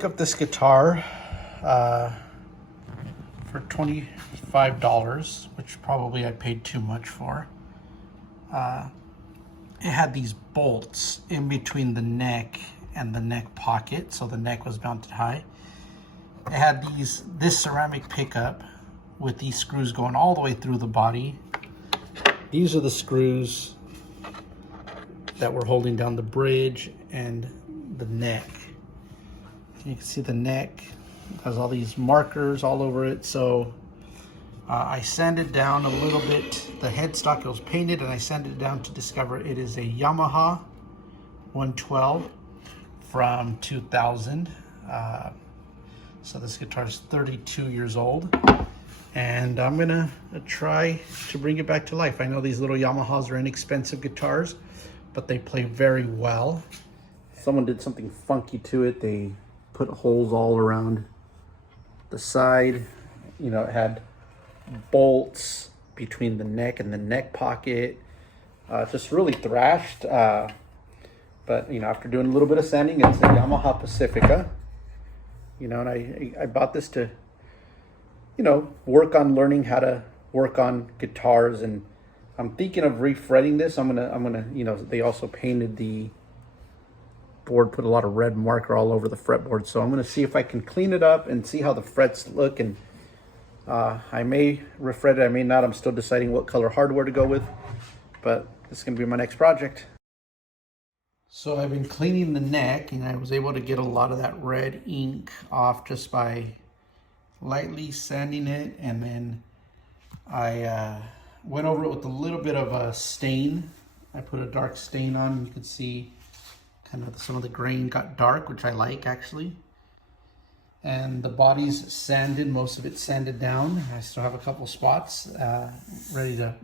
pick up this guitar for $25, which probably I paid too much for. It had these bolts in between the neck and the neck pocket, so the neck was mounted high. It had this ceramic pickup with these screws going all the way through the body. These are the screws that were holding down the bridge and the neck. You can see the neck has all these markers all over it. So I sanded down a little bit. The headstock, it was painted, and I sanded it down to discover it is a Yamaha 112 from 2000. So this guitar is 32 years old, and I'm gonna try to bring it back to life. I know these little Yamahas are inexpensive guitars, but they play very well. Someone did something funky to it. They put holes all around the side. You know, it had bolts between the neck and the neck pocket. Just really thrashed. But, you know, after doing a little bit of sanding, it's a Yamaha Pacifica. You know, and I bought this to, you know, work on learning how to work on guitars. And I'm thinking of refretting this. I'm gonna, you know, they also painted the board, put a lot of red marker all over the fretboard. So I'm gonna see if I can clean it up and see how the frets look. And I may refret it, I may not. I'm still deciding what color hardware to go with, but this is gonna be my next project. So I've been cleaning the neck, and I was able to get a lot of that red ink off just by lightly sanding it. And then I went over it with a little bit of a stain. I put a dark stain on. You can see kind of some of the grain got dark, which I like actually. And the body's sanded, most of it's sanded down. I still have a couple spots ready to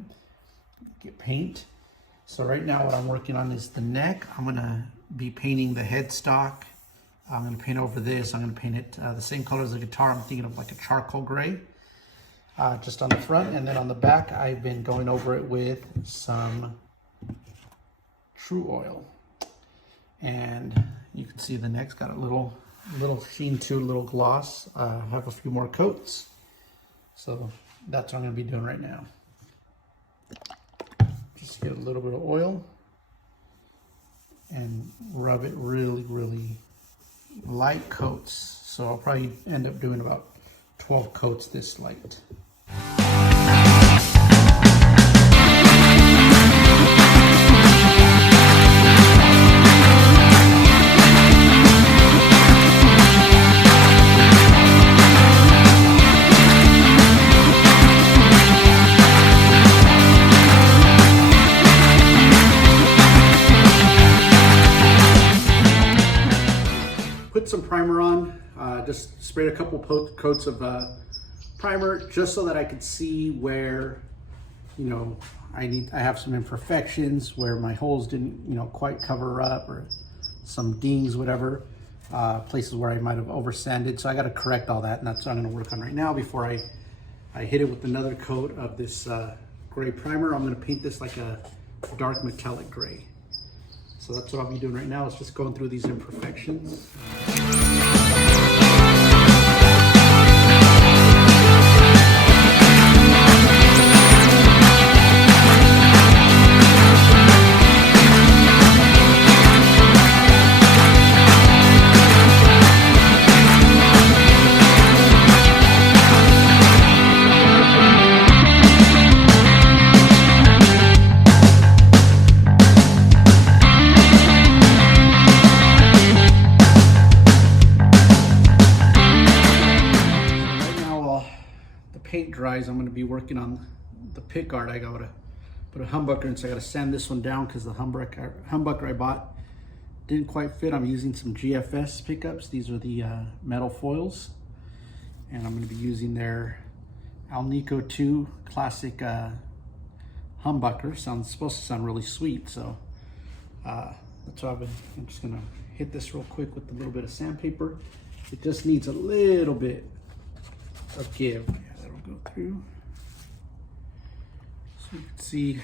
get paint. So right now what I'm working on is the neck. I'm gonna be painting the headstock. I'm gonna paint over this. I'm gonna paint it the same color as the guitar. I'm thinking of like a charcoal gray, just on the front. And then on the back, I've been going over it with some True Oil. And you can see the neck's got a little sheen to, a little gloss. I have a few more coats. So that's what I'm gonna be doing right now. Just get a little bit of oil and rub it really light coats. So I'll probably end up doing about 12 coats this light. Put some primer on, just sprayed a couple coats of primer just so that I could see where, you know, I have some imperfections, where my holes didn't, you know, quite cover up, or some dings, whatever, places where I might have over sanded. So I got to correct all that, and that's what I'm going to work on right now before I hit it with another coat of this gray primer. I'm going to paint this like a dark metallic gray. So that's what I'll be doing right now, is just going through these imperfections. Paint dries, I'm going to be working on the pick guard. I got to put a humbucker in, so I got to sand this one down because the humbucker I bought didn't quite fit. I'm using some GFS pickups. These are the metal foils, and I'm going to be using their Alnico 2 classic humbucker. Supposed to sound really sweet, so that's what I'm just going to hit this real quick with a little bit of sandpaper. It just needs a little bit of give. Go through, so you can see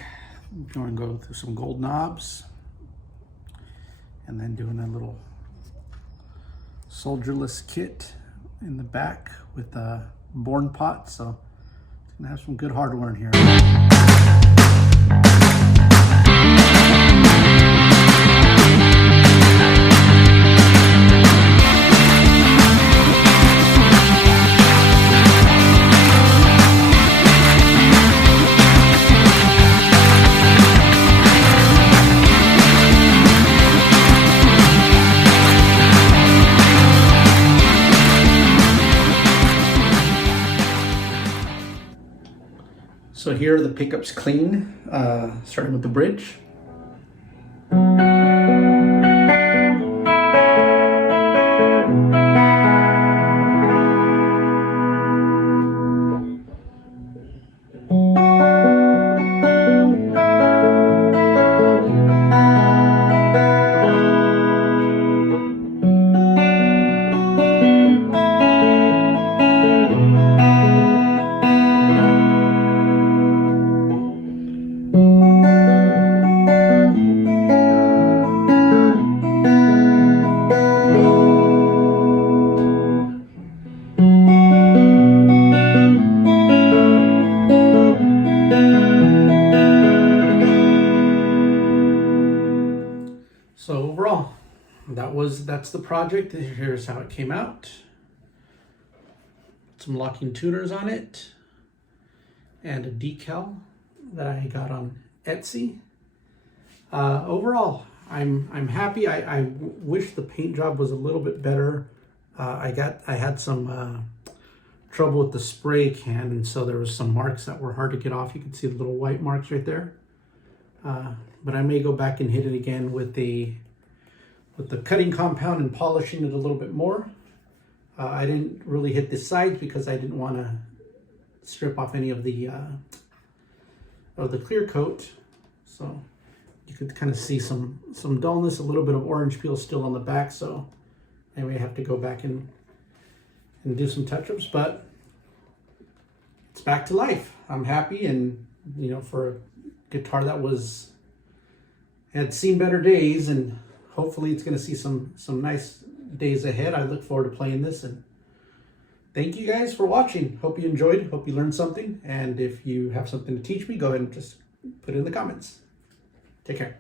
I'm going to go through some gold knobs, and then doing a little soldierless kit in the back with a born pot, so it's gonna have some good hardware in here. So here are the pickups clean, starting with the bridge. So overall, that's the project. Here's how it came out. Some locking tuners on it, and a decal that I got on Etsy. Overall, I'm happy. I wish the paint job was a little bit better. I had some trouble with the spray can, and so there was some marks that were hard to get off. You can see the little white marks right there. But I may go back and hit it again with the cutting compound and polishing it a little bit more. I didn't really hit the sides because I didn't want to strip off any of the clear coat. So you could kind of see some dullness, a little bit of orange peel still on the back. So I may have to go back and do some touch-ups, but it's back to life. I'm happy, and for a guitar that had seen better days, and hopefully it's going to see some nice days ahead. I look forward to playing this, and thank you guys for watching. Hope you enjoyed, hope you learned something, and if you have something to teach me, go ahead and just put it in the comments. Take care.